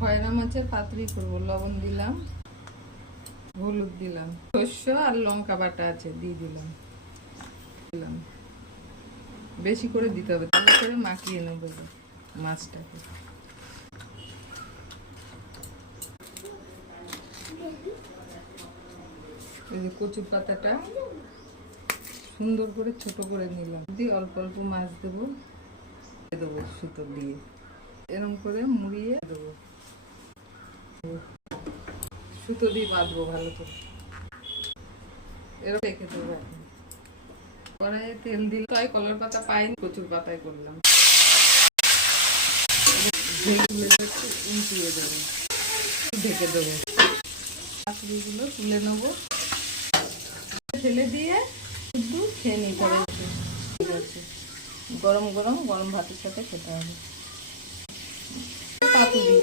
খয়রা মাছের পাতুরি করবো। লবণ দিলাম, হলুদ দিলাম, সর্ষে আর লঙ্কা বাটা আছে দিয়ে দিলাম। বেশি করে দিতে হবে, তাহলে করে মাখিয়ে নেবো মাছটাকে। এই যে কচু পাতাটা সুন্দর করে ছোট করে নিলাম, দিয়ে অল্প অল্প মাছ দেবো, সুতো দিয়ে এরকম করে মুড়িয়ে দেবো, সুতো দিয়ে বাঁধবো ভালো করে, এরকম রেখে দেবো। এখন কড়াইয়ে তেল দিল, তাই কলার পাতা পাইনি, কচুর পাতায় করলাম। উল্টিয়ে দেবো, ঢেকে দেবো, পাতুরিগুলো তুলে নেবো, ফেলে দিয়ে শুধু খেয়ে নিতে হবে। গরম গরম গরম ভাতের সাথে খেতে হবে পাতুরি।